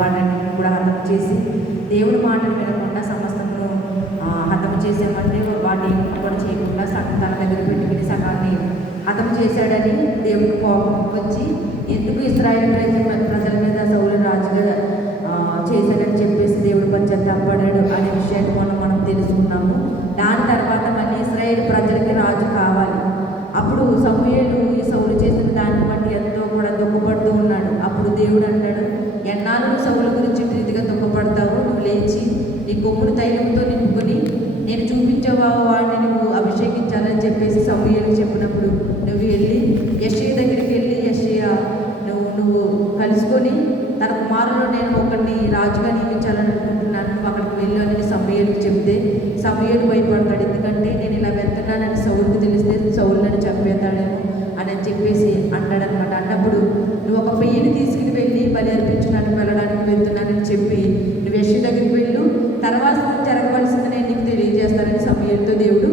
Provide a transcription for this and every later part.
వాటిని కూడా హతం చేసి దేవుడి మాటలు వినకుండా సమస్తము హతం చేసామంటే వాటిని కూడా చేయకుండా సగం తన దగ్గర పెట్టుకుని సగాన్ని హతం చేశాడని దేవుడు కోపం వచ్చి ఎందుకు ఇశ్రాయేలు ప్రజల మీద సౌలు రాజుగా చేశాడని చెప్పేసి దేవుడు పశ్చాత్తాపడ్డాడు అనే విషయాన్ని మనం తెలుసుకున్నాము. దాని తర్వాత మళ్ళీ ఇశ్రాయేలు ప్రజలకి రాజు కావాలి. అప్పుడు సమూయేలు ఈ సౌలు చేసిన దాన్ని బట్టి ఎంతో కూడా దుఃఖపడుతూ ఉన్నాడు. అప్పుడు దేవుడు అంటాడు, ఎన్నాళ్ళు సౌలు గురించి రీతిగా దుఃఖపడతావు, నువ్వు లేచి నీ కొమ్మును తైలంతో నింపుకొని నేను చూపించేవా వాడిని నువ్వు అభిషేకించాలని చెప్పేసి సమూయేలుకు చెప్పినప్పుడు నువ్వు వెళ్ళి యెషయా దగ్గరికి వెళ్ళి యెషయా నువ్వు కలుసుకొని తన కుమారులో నేను ఒకరిని రాజుగా నియమించాలని అనుకుంటున్నాను, నువ్వు అక్కడికి వెళ్ళు అని సమూయేలుకు చెప్తే సమూయేలు భయపడతాడు. ఎందుకంటే నేను ఇలా వెళ్తున్నానని సౌలుకు తెలిస్తే సౌలు నన్ను చంపేస్తాడేమో అని చెప్పేసి అంటాడనమాట. అన్నప్పుడు నువ్వు ఒక పెయ్యిని తీసుకుని వెళ్ళి బలి అర్పించడానికి వెళ్ళడానికి వెళ్తున్నానని చెప్పి నువ్వు యెషయా దగ్గరికి వెళ్ళు, తర్వాత జరగవలసింది నేను నీకు తెలియజేస్తానని సమూయేలుతో దేవుడు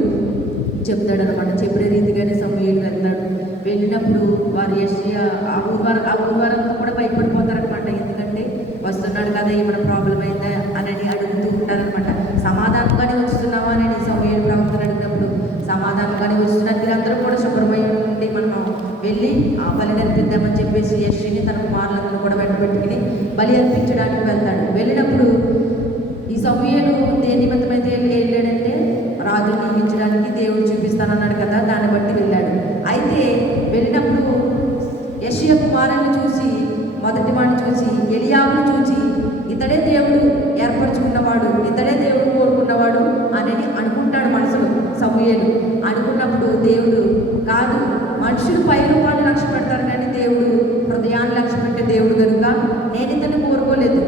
చెప్తాడనమాట. చెప్పిన రీతిగానే సమూయేలు వెళ్తాడు. వెళ్ళినప్పుడు వారు యెషయా ఆ ఊరు వారంతా కూడా భయపడిపోతారనమాట. ఎందుకంటే వస్తున్నాడు కదా, ఏమైనా ప్రాబ్లం అయిందా అని అడుగుతూ ఉంటారనమాట. సమాధానంగానే వస్తున్నావా అని సమూయేలు ప్రవక్తను అడిగినప్పుడు సమాధానంగానే వస్తున్నారు, మీరందరూ కూడా శుభ్రమై ఉండి మనం వెళ్ళి ఆ బలి అర్పిద్దామని చెప్పేసి యెషయాని తన కుమారులందరూ కూడా వెంటబెట్టుకుని బలి అర్పించడానికి వెళ్తాడు. వెళ్ళినప్పుడు ఈ సమూయేలు దేని నిమిత్తమైతే వెళ్ళాడంటే రాజు నియమించడానికి దేవుడు చూపిస్తానన్నాడు కదా, దాన్ని బట్టి వెళ్ళాడు. అయితే వెళ్ళినప్పుడు యెషయా కుమారుని చూసి మొదటి వాడిని చూసి ఎలియాబును చూసి ఇతడే దేవుడు ఏర్పరచుకున్నవాడు, ఇతడే దేవుడు కోరుకున్నవాడు అని అనుకుంటాడు మనసులో సమూయేలు. అనుకున్నప్పుడు దేవుడు కాదు, మనుషులు పై రూపాన్ని లక్ష్య పెడతారు కానీ దేవుడు హృదయాన్ని లక్ష్య పెట్టే దేవుడు కనుక నేను ఇతన్ని కోరుకోలేదు.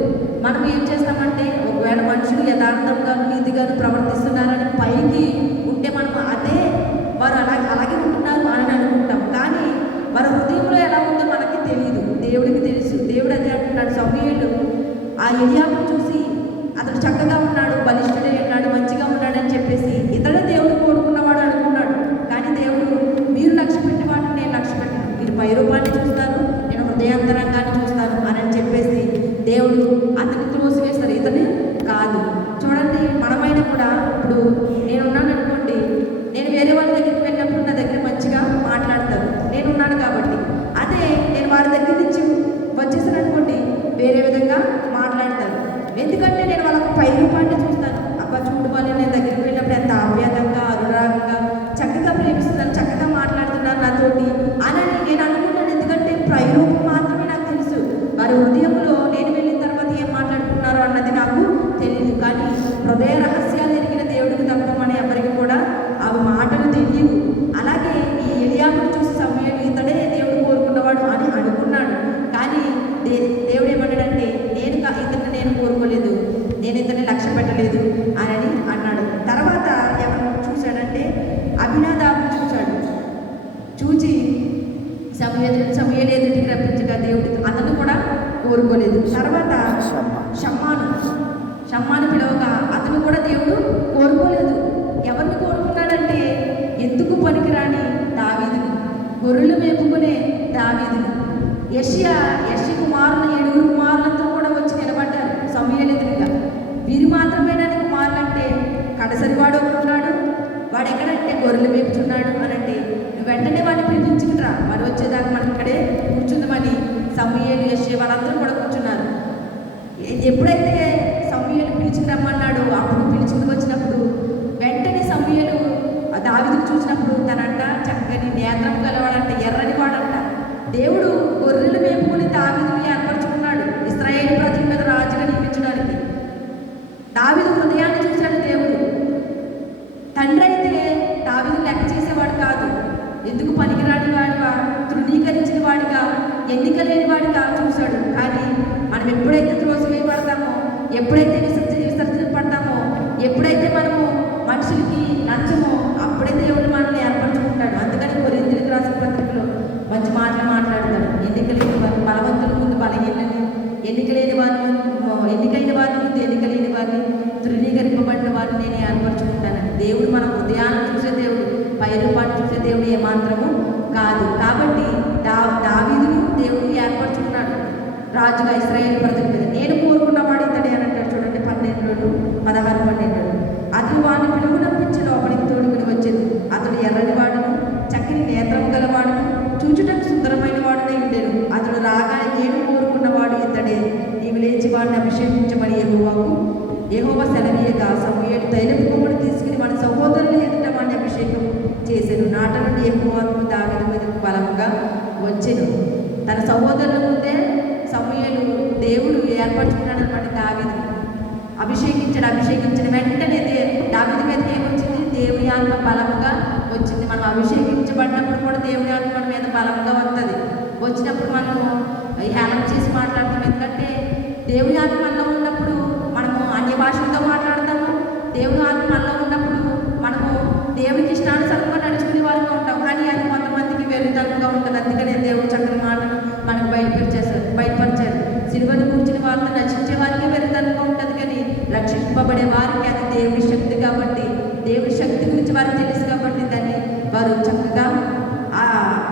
మనం ఏం చేస్తామంటే ఒకవేళ మనుషులు యథార్థంగా నీతిగాను ప్రవర్తిస్తున్నారని పైకి ఉంటే మనం అదే వారు అలాగే ఉంటున్నారు అని అనుకుంటాం. కానీ వారి హృదయంలో ఎలా ఉందో మనకి తెలియదు, దేవుడికి తెలుసు. దేవుడు అదే అంటున్నాడు, సమూయేలు ఆ ఎలియాబును చూసి అతడు చక్కగా ఉన్నాడు, బలిష్ఠుడే ఉన్నాడు, మంచిగా ఉన్నాడు అని చెప్పేసి ఇతడే దేవుడు కోరుకున్నవాడు అనుకున్నాడు. కానీ దేవుడు మీరు లక్ష్య పెట్టేవాడిని నేను లక్ష్య పెట్టను, మీరు పై రూపాన్ని చూస్తారు, నేను హృదయాంతరంగాన్ని చూస్తాను అని చెప్పేసి దేవుడు అతన్ని త్రోసివేస్తారు, ఇతని కాదు. చూడండి, మనమైనా కూడా ఇప్పుడు నేనున్నాను అనుకోండి, నేను వేరే వాళ్ళ దగ్గరికి వెళ్ళినప్పుడు నా దగ్గర మంచిగా మాట్లాడతారు, నేనున్నాను కాబట్టి. అదే నేను వారి దగ్గర నుంచి వచ్చేసాను అనుకోండి, వేరే విధంగా మాట్లాడతారు. ఎందుకంటే నేను వాళ్ళకు పై రూపాన్ని చూస్తాను. అబ్బా చూడు వాళ్ళు నేను దగ్గరికి వెళ్ళినప్పుడు ఎంత ఆప్యాయంగా అనురాగంగా చక్కగా ప్రేమిస్తున్నారు, చక్కగా మాట్లాడుతున్నారు నాతోటి అని నేను అనుకుంటాను. ఎందుకంటే పై రూపం మాత్రమే నాకు తెలుసు, వారి హృదయంలో నేను వెళ్ళిన తర్వాత ఏం మాట్లాడుకున్నారో అన్నది నాకు తెలియదు. కానీ హృదయ రహస్యాలు ఎరిగిన దేవుడికి తప్ప మన ఎవరికి కూడా అవి మాటలు తెలియవు. అలాగే ఈ ఎలియాబును చూసి సమూయేలు ఇతడే దేవుడు కోరుకున్నవాడు అని అనుకున్నాడు. కానీ దేవుడు ఏమన్నాడంటే ఇతన్ని నేను కోరుకోలేదు, నేను ఇతన్ని లక్ష్య పెట్టలేదు అని అన్నాడు. తర్వాత ఎవరు చూశాడంటే అభినాదాబును చూశాడు. చూచి సమూయేలు ఎదుటికి రప్పించగా దేవుడు అతను కూడా కోరుకోలేదు. తర్వాత షమ్మాను పిలవగా అతను కూడా దేవుడు కోరుకోలేదు. ఎవరిని కోరుకున్నాడంటే ఎందుకు పనికిరాని దావీదుని, గొర్రెలు మేపుకునే దావీదుని. యెషయా కుమారులు 7 కుమారులతో కూడా వచ్చి నిలబడ్డారు సమూయేలు ఎదురుగా. వీరు మాత్రమే నన్ను కుమారులు అంటే కడసరి వాడు ఒకడున్నాడు, వాడు ఎక్కడంటే గొర్రెలు మేపుచున్నాడు అని అంటే వెంటనే వాడిని పిలిపించుకుంటారా, వాడు వచ్చేదాకా మనం ఇక్కడే కూర్చుందామని సమూయేలు యెషయా వాళ్ళందరూ కూడా కూర్చున్నారు. ఎప్పుడైతే సమూయేలు పిలిచిరమ్మన్నాడు అప్పుడు పిలుచుకుని వచ్చినప్పుడు వెంటనే సమూయేలు దావీదుకు చూసినప్పుడు తనంట చక్కని నేత్రం గలవాడంట, ఎర్రని వాడంట. దేవుడు గొర్రెలు మేపుకుని దావీదుని ఏర్పరచుకున్నాడు ఇశ్రాయేలు ప్రజల మీద రాజుగా నియమించడానికి. దావీదు హృదయాన్ని చూశాడు దేవుడు. తండ్రి అయితే దావీదు లెక్క చేసేవాడు కాదు, ఎందుకు పనికిరాని వాడిగా, తృణీకరించిన వాడిగా, ఎన్నిక లేని వాడిగా చూశాడు. కానీ మనం ఎప్పుడైతే త్రోసివేయబడతామో, ఎప్పుడైతే విసర్జించబడతామో, ఎప్పుడైతే మనము మనుషులకి నచ్చమో అప్పుడే దేవుడు మనల్ని ఏర్పరచుకుంటాడు. అందుకని కొరింథీయులకు రాసిన పత్రికలో మంచి మాటలు మాట్లాడతాడు. ఎన్నికలేని వారిని బలవంతుల ముందు బలహీనని, ఎన్నికైన వారి ముందు ఎన్నికలేని వారిని, తృణీకరింపబడిన వారిని నేను ఏర్పరచుకుంటానని. దేవుడు మన హృదయాన్ని చూసే దేవుడు, పై రూపాన్ని చూసే దేవుడు ఏమాత్రము కాదు. కాబట్టి దావీదును దేవుడు ఏర్పరచుకున్నాడు రాజుగా ఇశ్రాయేలు ప్రజల మీద. నేను యెహోవా సెలవీయగా సమూయేలు తైలపు కొమ్మును తీసుకుని మన సహోదరుల ఎదుట వాడిని అభిషేకం చేసెను. నాట నుండి యెహోవా ఆత్మ దావీదు మీదకు బలముగా వచ్చెను. తన సహోదరుల ముందే సమూయేలు దేవుడు ఏర్పరచుకున్నాడు అనమాట. దావీదుని అభిషేకించిన వెంటనే దావీదు మీద ఏమొచ్చింది? దేవుని ఆత్మ బలముగా వచ్చింది. మనం అభిషేకించబడినప్పుడు కూడా దేవుని ఆత్మ మన మీద బలంగా వస్తుంది. వచ్చినప్పుడు మనము హేళన చేసి మాట్లాడతాం. ఎందుకంటే దేవుని ఆత్మ మనలో ఉన్నప్పుడు మనము అన్య భాషలతో మాట్లాడతాము. దేవుని ఆత్మ మనలో ఉన్నప్పుడు మనము దేవునికి ఇష్టానుసారంగా నడుచుకునే వారిగా ఉంటాం. కానీ అది కొంతమందికి వెర్రితనంగా ఉంటుంది. అందుకనే దేవుడు చక్కని మాటలు మనకు బయటపరిచారు. సిలువను కూర్చుని వారితో నశించే వారికి వెర్రితనంగా ఉంటుంది, కానీ రక్షింపబడే వారికి అది దేవుని శక్తి కాబట్టి, దేవుని శక్తి గురించి వారికి తెలుసు కాబట్టి దాన్ని వారు చక్కగా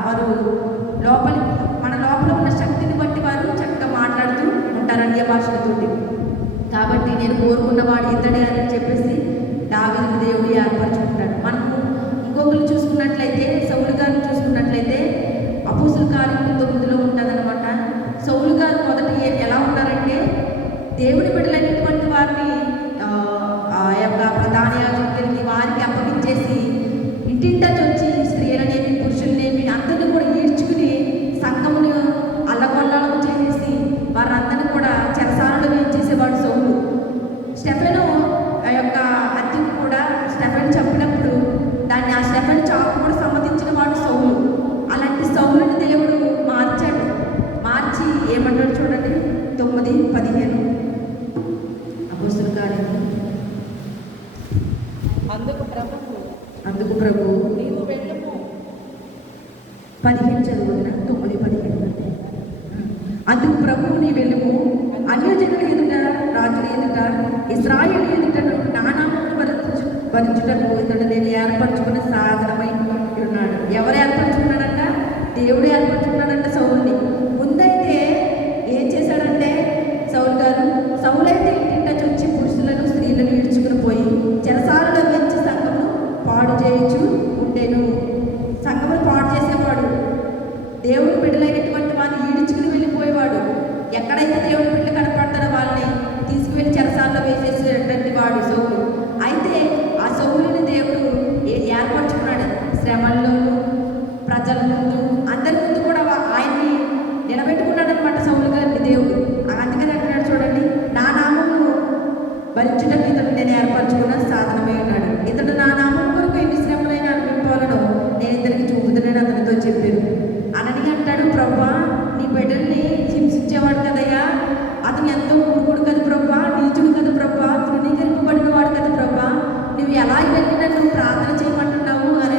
వారు మన లోపల ఉన్న శక్తిని బట్టి వారు చక్కగా మాట్లాడుతూ ఉంటారు అన్య భాషలతోటి. కాబట్టి నేను కోరుకున్నవాడు ఇతడే అని చెప్పేసి దావీదును దేవుడు ఏర్పరచుకుంటాడు. మనము ఇంకొకరు చూసుకున్నట్లయితే, సౌలు గారిని చూసుకున్నట్లయితే అపోస్తుల కార్యములు 9లో ఉంటుందన్నమాట. సౌలు గారు మొదట ఎలా ఉన్నారంటే, దేవుని బిడ్డలైనటువంటి వారిని ఆ యొక్క ప్రధాన యాజకులకి వారికి అప్పగించేసి ఇంటింటా వచ్చి స్త్రీలనేమి పురుషులనేమి అందరినీ కూడా ఈడ్చుకుని సంఘమును అల్లకొల్లాలను చేసి వారందరినీ కూడా చెరసాలలో వేయించేసేవాడు సౌలు. స్టెఫెను ఆ యొక్క హత్యకు కూడా స్టెఫెన్ చెప్పినప్పుడు దాన్ని ఆ స్టెఫెన్ చావుకు కూడా సమ్మతించిన వాడు సౌలు. అలాంటి సౌలుని దేవుడు మార్చి ఏమంటాడు చూడండి, 9:15 అపోస్తుల కార్యము. అందుకు ప్రభు నీవు వెళ్ళము. 15 చదువుతున్నా, 9:15. అందుకు ప్రభువు నీ వెళ్ళుము, అన్యజనుల ఎదుట, రాజుల ఎదుట, ఇశ్రాయేలు ఎదుట నా నామమును భరించుటకు ఇతడు నేను ఏర్పరచుకున్న సాధనమై ఉన్నాడు. ఎవరు ఏర్పరచుకున్నాడంట? దేవుడు ఏర్పరచుకున్నాడంట సౌలుని. ముందైతే ఏం చేశాడంటే సౌలైతే ఇంటింట వచ్చి పురుషులను స్త్రీలను ఈడ్చుకుని పోయి చెరసాలలో వెంచి సంఘమును పాడు చేయించు ఉండేను. సంఘమును పాడు చేసేవాడు. దేవుని బిడ్డలైనటువంటి వారిని ఈడ్చుకుని వెళ్ళిపోయేవాడు. ఎక్కడైతే దేవుని బిడ్డలు కనపడతారో వాళ్ళని తీసుకువెళ్ళి చెరసాలలో వేసేసేటువంటి వాడు సౌలు. అయితే ఆ సౌలుని దేవుడు ఏర్పరచుకున్నాడు. శ్రమల్లోనూ ప్రజల ముందు అందరి ముందు కూడా ఆయన్ని నిలబెట్టుకున్నాడు అనమాట సౌలు గారిని దేవుడు. అందుకని అంటున్నాడు చూడండి, నా నామమును భరించుటకు ఇతడు నేను ఏర్పరచుకున్న సాధనమై ఉన్నాడు. ఇతడు నా నామం కొరకు ఎన్ని శ్రమలైనా అనుభవించాలను నేను ఇతనికి చూపుతున్నాను అతనితో చెప్పాను అని అంటాడు. ప్రభువా, నీ బిడ్డల్ని హింసించేవాడు కదయ్యా, అతను ఎంతో మూర్ఖుడు కదా ప్రభువా, నీచుడు కదా ప్రభువా, తృణీకరింపబడిన వాడు కదా ప్రభువా, నువ్వు ఎలా వెళ్ళి నన్ను ప్రార్థన చేయమంటున్నావు అని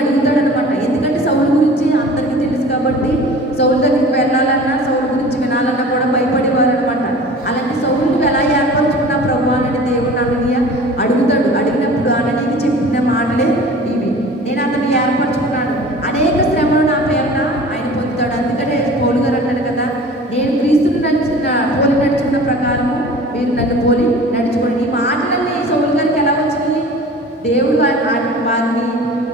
అడుగుతాడు అనమాట. ఎందుకంటే సౌలు గురించి అందరికీ తెలుసు కాబట్టి సౌలు దగ్గరికి వెళ్ళాలన్నా, సౌలు గురించి వినాలన్నా కూడా భయపడేవారు అనమాట. అలాంటి సౌలుని ఎలా ఏర్పరచుకున్నా ప్రభు అని దేవుడు అననీయ అడుగుతాడు. అడిగినప్పుడు అననీయకి చెప్పిన మాటలే ఇవి, నేను అతన్ని ఏర్పరచుకున్నాను, అనేక శ్రమలు నా పేరున ఆయన పొందుతాడు. అందుకనే పౌలు గారు అంటాడు కదా, నేను క్రీస్తుని పోలి నడుచుకున్న ప్రకారము మీరు నన్ను పోలి నడుచుకోండి. ఈ మాటలన్నీ సౌలు గారికి ఎలా వచ్చినాయి? దేవుడు వారిని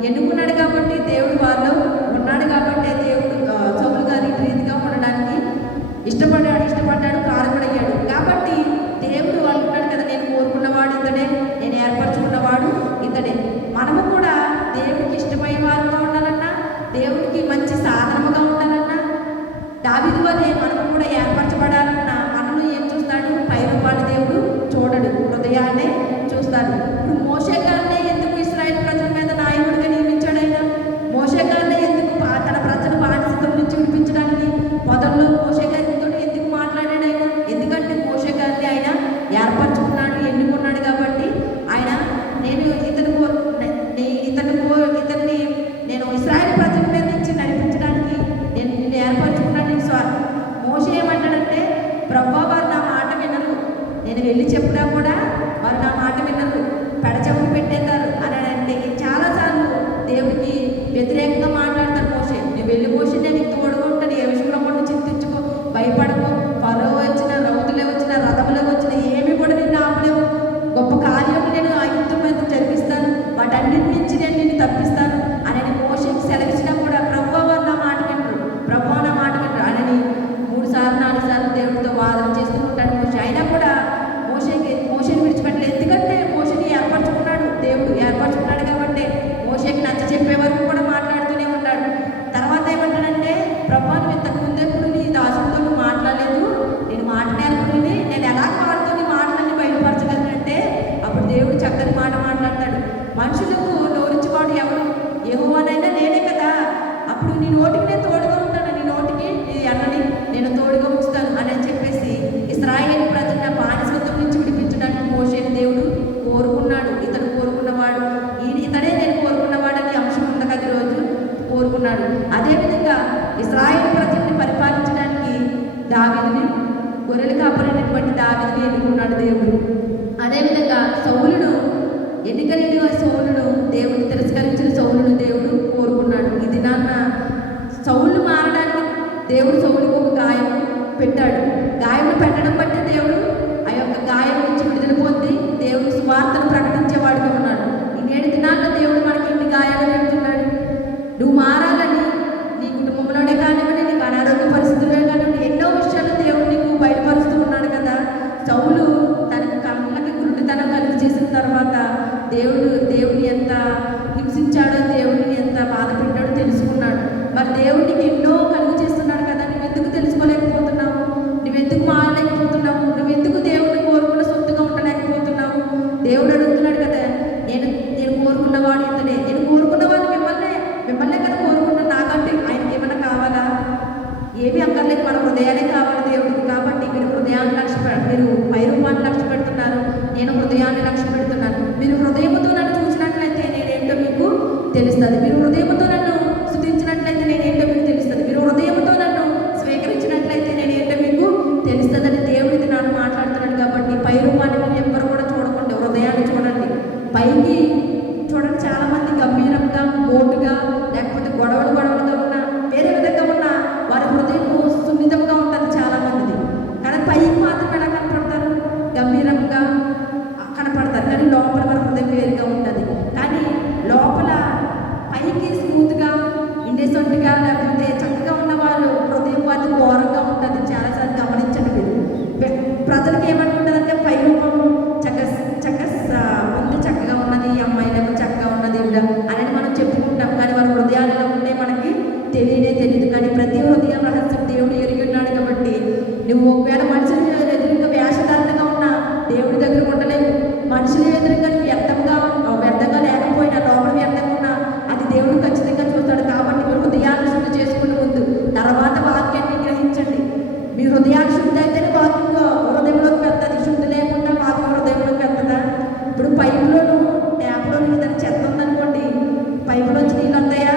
ఎన్నుకున్నాడు కాబట్టి, దేవుడు వారిలో ఉన్నాడు కాబట్టి దేవుడు సౌలు గారి రీతిగా ఉండడానికి ఇష్టపడ్డాడు, కారకుడయ్యాడు. కాబట్టి దేవుడు అంటున్నాడు కదా, నేను కోరుకున్నవాడు ఇతడే, నేను ఏర్పరచుకున్నవాడు ఇతడే. మనము కూడా దేవుడికి ఇష్టమయ్యే వారుగా ఉండాలన్నా, దేవుడికి మంచి సాధనముగా ఉండాలన్నా, దావీదు వలె మనము కూడా ఏర్పరచబడాలన్నా మనలో ఏం చూస్తాడు? పై రూపాన్ని దేవుడు చూడడు, హృదయాన్నే చూస్తాడు. ఇప్పుడు మోషే గారినే ఎందుకు ఇశ్రాయేలు ప్రజల మీద నాయకుడిగా నియమించాడు ఆయన? మోషే గారినే ఎందుకు తన ప్రజలు బానిసత్వం నుంచి విడిపించడానికి మొదల్లో మోషే గారితో ఎందుకు మాట్లాడాడు ఆయన? ఎందుకంటే మోషే గారిని ఆయన ఏర్పరచుకున్నాడు, ఎన్నుకున్నాడు కాబట్టి ఆయన ఇతన్ని నేను ఇశ్రాయేలు ప్రజల మీద నుంచి నడిపించడానికి నేను నిన్ను ఏర్పరచుకున్నాను. మోషే ఏమంటాడంటే, ప్రభువా, వారు నా మాట వినరు, నేను వెళ్ళి చెప్పినా కూడా వారు నా మాట వినరు, పెడచెవులు పెట్టేస్తారు అని అంటే చాలాసార్లు దేవుడికి వ్యతిరేకంగా మాట్లాడతారు మోషే. నేను వెళ్ళి మోషే, నేను ఇంత ఒడుగుంటాను, ఏ విషయంలో కూడా చింతించుకో, భయపడకు, ఫరో వచ్చినా, రౌతులే వచ్చినా, రథములే వచ్చినా ఏమి కూడా నిన్ను ఆపలేవు, గొప్ప కార్యం నేను ఐగుప్తు మీద జరిపిస్తాను, వాటన్నిటి నుంచి నేను నిన్ను తప్పిస్తాను అని మోషేకి సెలవిచ్చినా కూడా ప్రభువా, వారు నా మాట వినరు, ప్రభువా నా మాట వినరు అని 3 సార్లు 4 సార్లు దేవుడితో వాదన చేస్తూ ఉంటాడు మోషే. అయినా కూడా మోషే బట్టి దావీదుని ఎన్నుకున్నాడు దేవుడు. అదేవిధంగా సౌలును ఎన్నికలేని సౌలును దేవుడు తిరస్కరించిన సౌలును దేవుడు కోరుకున్నాడు. ఈ దినాన్న సౌలు మారడానికి దేవుడు సౌలుకు ఒక గాయం పెట్టాడు. గాయం పెట్టడం బట్టి దేవుడు ఆ యొక్క గాయం నుంచి విడుదల పొంది దేవుని సువార్తను ప్రకటించేవాడుగా ఉన్నాడు. ఈ 7 దినాల్లో దేవుడు మనకి ఇన్ని గాయాలు పెడుతున్నాడు. నువ్వు మారాలని నీ కుటుంబంలోనే కానివ్వండి, నీకు అనారోగ్య పరిస్థితుల్లో కానివ్వండి, ఎన్నో విషయాలు దేవుడు నీకు బయటపరుస్తూ ఉన్నాడు కదా. సౌలు తనకు కళ్ళకి గురుడితనం కలిగి చేసిన తర్వాత దేవుడిని ఎంత హింసించాడో, దేవుడిని ఎంత బాధ పెట్టాడో తెలుసుకున్నాడు. మరి దేవుడికి ఎన్నో కలుగు చేస్తున్నాడు కదా, నువ్వెందుకు తెలుసుకోలేకపోతున్నావు? నువ్వెందుకు మారలేకపోతున్నావు? నువ్వెందుకు దేవుడిని కోరుకున్న సొత్తుగా ఉండలేకపోతున్నావు? దేవుడు అడుగుతున్నాడు కదా, నేను కోరుకున్నవాడు ఇతనే. నేను కోరుకున్నవాడు మిమ్మల్నే కదా కోరుకుంటున్నాను. నాకంటే ఆయనకి ఏమైనా కావాలా? ఏమీ అక్కర్లేదు, మన హృదయాలే కావాలి దేవుడికి. కాబట్టి మీరు హృదయాన్ని మీరు పై రూపాన్ని లక్ష్య పెడుతున్నారు, నేను హృదయాన్ని లక్ష్య పెడుతున్నాను. మీరు హృదయంతో నన్ను చూసినట్లయితే నేనేంటో మీకు తెలుస్తుంది. మీరు హృదయంతో నన్ను స్తుతించినట్లయితే నేనేంటో మీకు తెలుస్తుంది. మీరు హృదయంతో నన్ను స్వీకరించినట్లయితే నేనేంటో మీకు తెలుస్తుందని దేవుడి దినాన్ని మాట్లాడుతున్నాడు. కాబట్టి పై రూపాన్ని మీరు ఎవ్వరు కూడా చూడకుండా హృదయాన్ని చూడండి. పైకి చూడండి, చాలామంది గంభీరంగా, మోటుగా, లేకపోతే గొడవలతో ఉన్న, వేరే విధంగా ఉన్న వారి హృదయం సున్నితంగా ఉంటుంది చాలామందిది. కానీ పైకి మాత్రం ఎలా కనపడతారు? గంభీరంగా కనపడతారు, కానీ లోపల వారి హృదయం వేరుగా ఉంటుంది. కానీ లోపల పైకి స్మూత్గా, ఇండెసెంట్గా, లేకపోతే చక్కగా ఉన్న వాళ్ళు హృదయం వారి ఘోరంగా ఉంటుంది. చాలాసార్లు గమనించండి మీరు. ప్రజలకు ఏమనుకుంటుందంటే పై రూపం ముందు చక్కగా ఉన్నది, ఈ అమ్మాయిలేమో చక్కగా ఉన్నది అనేది మనం చెప్పుకుంటాం. కానీ వాళ్ళ హృదయాలు ఎలా ఉంటే మనకి తెలియదు. కానీ ప్రతి హృదయ రహస్యం దేవుడు ఎరిగి ఉన్నాడు. కాబట్టి నువ్వు ఒకవేళ మనుషుల ఎదురుగా వేషధారణగా ఉన్నా దేవుడి దగ్గర ఉండలేవు. మనుషుల ఎదురుగా వ్యర్థంగా లేకపోయినా, లోపల వ్యర్థంగా ఉన్నా అది దేవుడు ఖచ్చితంగా చూస్తాడు. కాబట్టి మీరు హృదయాన్ని శుద్ధి చేసుకునే ముందు తర్వాత వాక్యాన్ని గ్రహించండి. మీ హృదయాన్ని శుద్ధి అయితేనే వాక్యం హృదయంలోకి వెళ్తుంది. శుద్ధి లేకుండా వాక్యం హృదయంలోకి వెళ్తుందా? ఇప్పుడు పైపులోను ట్యాప్లోను ఏదైనా చెత్త ఉందనుకోండి, పైపులోంచి నీళ్ళు వస్తాయా?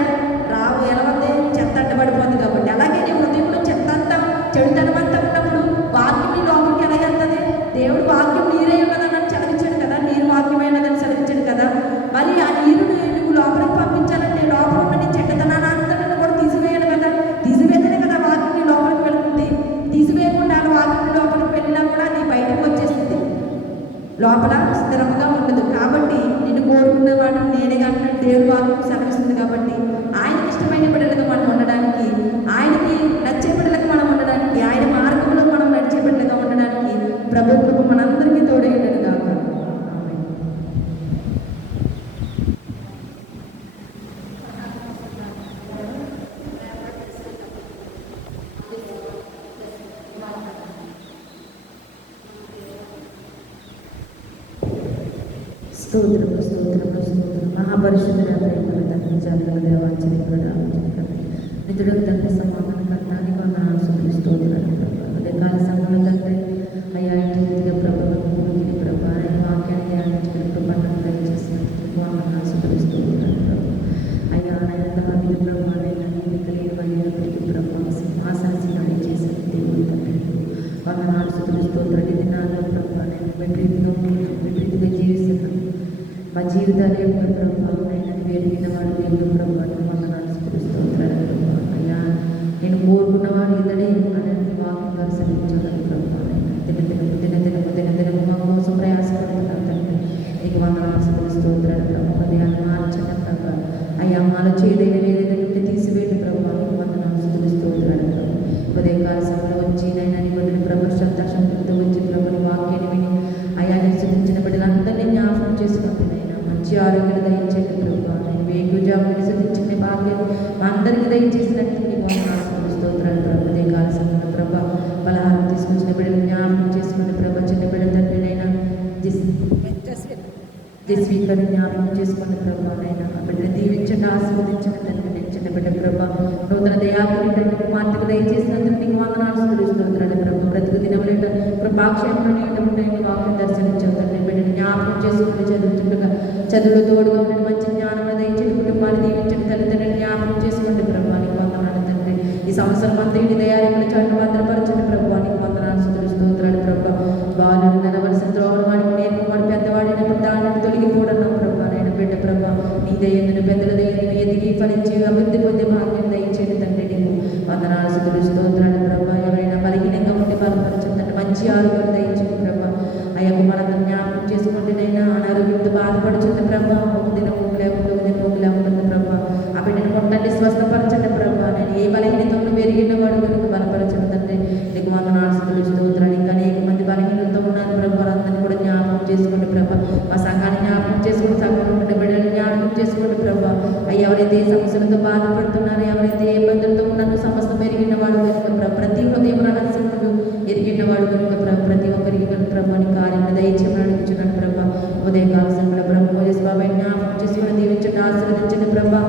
రావు. ఎలా వస్తాయి? చెత్త అడ్డపడిపోతుంది. కాబట్టి అలాగే నీ హృదయంలో చెత్త అంతా, చెడుతనం అంతా ఉన్నప్పుడు వాక్యం నీ లోపలికి ఎలా వెళ్తుంది? దేవుడు వాక్యం నీరే ఉన్నదని చదివించాడు కదా, నీరు వాక్యమైనదని చదివించాడు కదా. మరి ఆ నీరుని నువ్వు లోపలికి పంపించాలంటే లోపల ఉన్న నీ చెడ్డతనాన్ని అంతా కూడా తీసివేయాలి కదా. తీసివేతనే కదా వాక్యం నీ లోపలికి వెళుతుంది. తీసివేయకుండా వాక్యం లోపలికి వెళ్ళినా కూడా నీ బయటకు వచ్చేస్తుంది, లోపల స్థిరంగా ఉండదు. కాబట్టి నిన్ను కోరుకున్న వాడు నేనే కాబట్టి దేవుడు వాక్యం సెలవిస్తుంది. కాబట్టి ఆయనకి ఇష్టమైన బిడ్డలుగా మనం ఉండడానికి, ఆయనకి నచ్చే బిడ్డలుగా మనం ఉండడానికి, ఆయన మార్గంలో మనం నడిచే బిడ్డలుగా ఉండడానికి ప్రభు కృప మనందరికీ తోడై ఉండను గాక. స్తోత్రం మహాపరిశుద్ధుడ, ప్రేమల తండ్రి, జాగ్రత్త దేవాచరికుడా, నిధుడు తండ్రి, సమాధానకర్త, నీకు వందనాలు, స్తోత్రాలు ప్రభా. అదే కాల సమయంలో తండ్రి అయ్యా ఇంటిగా ప్రభుత్వం పూర్తిని ప్రభా ఆయన వాక్యాన్ని ధ్యానించుకుని ప్రభావం దయచేసినందుకు వందనాలు, స్తోత్రాలు ప్రభా. అయ్యా ఆయన వీధి ప్రభావైనా ఎన్నికలేని వాళ్ళప్పటికీ ప్రభావ సింహాసనం చేసిన దేవుడు తండ్రి వందనాలు, స్తోత్రాలు. ఇది నాలో ప్రభావ నేను విపరీతంగా జీవిస్తున్నాను. మా జీవితాలు యొక్క ప్రభావం అయినా వెలిగిన వాడు దేవుడు ప్రభావం వందనాలు, స్తోత్రాలు ప్రభావ. అయ్యా నేను కోరుకున్నవాడు ఇతడే అనేది వాక్యం దర్శనించాలని ప్రభావం. దినదినము మా కోసం ప్రయాసపడుతున్నాను తండ్రి, నీకు వందనాలు, స్తోత్రాలు ప్రభావ. ఉదయాన్ని మార్చండి ప్రభావ. అయ్యా మాలో చేయదైన ఏదైనా తీసివేయండి ప్రభావ. వందనాలు, స్తోత్రాలు ప్రభావ. ఉదయకాల సమయంలో వచ్చి నైనా నీ బదులు ప్రభు సంతోషంతో వచ్చి ప్రభుని వాక్యాన్ని విని అయ్యా నిశ్చయించిన బిడ్డలందరినీ జ్ఞాపకం చేసుకుంటున్నాయినా మంచి ఆరోగ్యం దయచేయండి ప్రభావ. నేను వేగుజాము నిశ్చయించిన భాగ్యం మా అందరికీ దయచేసినట్టు నీకు వందనాలు, స్తోత్రాలు ప్రభావ. ఉదయకాల సమయంలో ప్రభావ పలహారం తీసుకొచ్చిన బిడ్డలు జ్ఞాపకం చేసుకుని ప్రభావ. చిన్న బిడ్డ తండ్రినైనా జస్వీకరణ జ్ఞాపకం చేసుకున్న ప్రభావనైనా ఆ బిడ్డను దీవించండి, ఆశీర్వదించిన తండ్రి. నేను చిన్న బిడ్డ ప్రభావ నూతన దయాకుని కుమార్తెకు దయచేసినందుకు నీకు వందనాలు, స్తోత్రాలు ప్రభావ. బ్రతుకు దినములేట కృపాక్షేమంలో ఉండేటువంటి వాక్యం దర్శనించావు తండ్రి. బిడ్డను జ్ఞాపకం చేసుకుని చదువుతుండగా చదువులు తోడుగా ఉండి మంచి జ్ఞానం దయచేసి కుటుంబాన్ని దీవించండి. తల్లిదండ్రులను జ్ఞాపకం చేసుకోండి ప్రభావ. నీకు వందనాలు తండ్రి. ఈ సంవత్సరం అంతా ఇంటి దయారేకుల చాటు భద్రపరచండి ప్రభావ. నీకు వందనాలు, స్తోత్రాలు ప్రభావ. మంచి ఆరోగ్యం దయచేయండి ప్రభా. అయ్యా కుమారులను జ్ఞాపకం చేసుకోండి నైనా. అనారోగ్యంతో బాధపడుచుంది ప్రభా. ఒక దినం ఉంటుంది ప్రభా. ఆ బిడ్డను కొట్టండి, స్వస్థపరచండి ప్రభా. నేను ఏ బలహీనతను పెరిగిన వాడు కనుక బలపరచండి తండ్రి. నీకు వందనాలు స్తోత్రాలు. ఇంకా అనేక మంది బలహీనతతో ఉన్నారు ప్రభా. అందరినీ కూడా జ్ఞాపకం చేసుకోండి ప్రభా. మా సంఘాన్ని జ్ఞాపకం చేసుకోండి, సంఘంలో ఉండే బిడ్డలను జ్ఞాపకం చేసుకోండి ప్రభా. అయ్యా ఎవరైతే ఏ సమస్యలతో బాధపడుతున్నారో, ఎవరైతే ఏ ఇబ్బందులతో ఉన్నారో సమస్తం ఎరిగిన వాడు కనుక ప్రతి హృదయం రహస్యములు ఎరిగిన వాడు కనుక ప్రతి ఒక్కరికి కనుక ప్రభాని కార్యం దయచేయమని అడుగుతున్నాను ప్రభా. ఉదయకాల సమయంలో ప్రభు బాబాయ్ జ్ఞాపకం చేసుకుని దీవించండి, ఆశీర్వదించండి ప్రభా.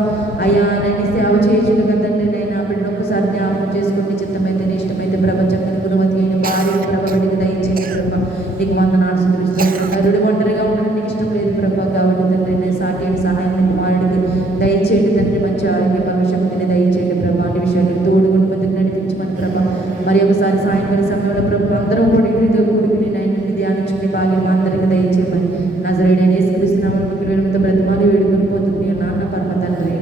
అయ్యా నేను సేవ చేయించుడు కదండి. నేను ఆ బిడ్డను ఒకసారి జ్ఞాపకం చేసుకుని చిత్తమైతే ఇష్టమైతే ప్రపంచం గురువతి అయిన భార్య ప్రభావికి దయచేయండి ప్రభా. నీకు వందనాలు స్తోత్రాలు. ఒంటరిగా ఉండడం నీకు ఇష్టం లేదు ప్రభా. కాబట్టి తండ్రి నేను సాటి సహాయం కుమారుడికి దయచేయండి తండ్రి. మంచి ఆరోగ్య భవిష్యత్తుని దయచేయండి ప్రభా. అన్ని విషయాన్ని తోడుగుని బతుకు నడిపించమని ప్రభా. మరి ఒకసారి సాయంకాల సమయంలో ప్రభు అందరూ కూడికి నైన్ని ధ్యానించుకుని భాగ్యం అందరికీ దయచేయమని నజరేయుడైన యేసుక్రీస్తునామమున విడుదల బ్రతిమాలి వేడుకొని పోతుంది నాన్న పరమ తండ్రి.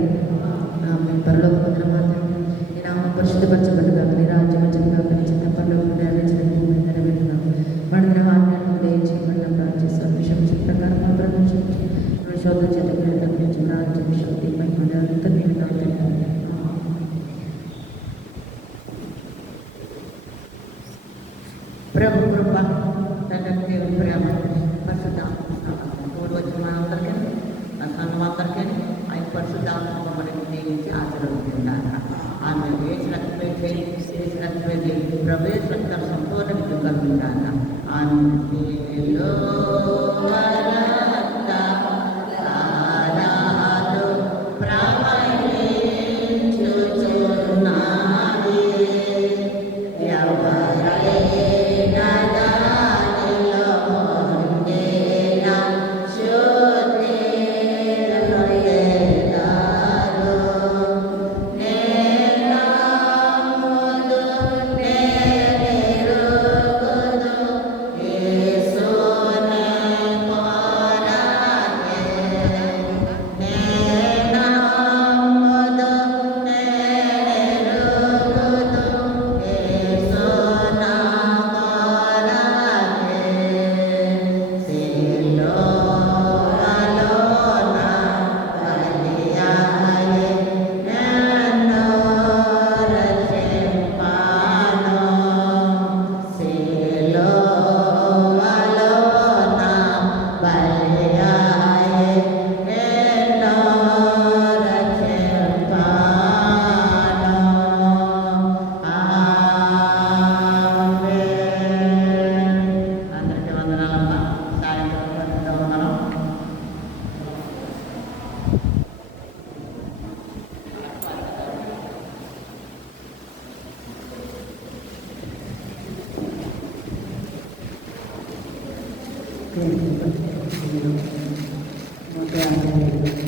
ఆమేన్. పరలోకమందున మా తండ్రి, నీ నామం పరిశుద్ధపరచబడుగాక, నీ రాజ్యం వచ్చుగాక, నీ చిత్తం పరలోకమందు నెరవేర్చబడిన నెరవేరుగాక. మనదిన ఆజ్ఞలను దయచేయమని ప్రార్థన చేస్తాం. విషయం ప్రకారం మా ప్రభుత్వం శోధన చేత తగ్గించి రాజ్యం శక్తి మహిమ అంతా నేను ప్రభు కృప, తండ్రి దేవుని ప్రేమ, పరిశుద్ధాత్మ తోడు వచ్చిన మనందరికీ, నా సంఘం అందరికీ ఆయన పరిశుద్ధాత్మ మనకి దీవించి ఆశీర్వదించాక. ఆమె వేసినట్లే ప్రవేశం సంపూర్ణ విధులు కలుగుతాక. ఆమె Okay.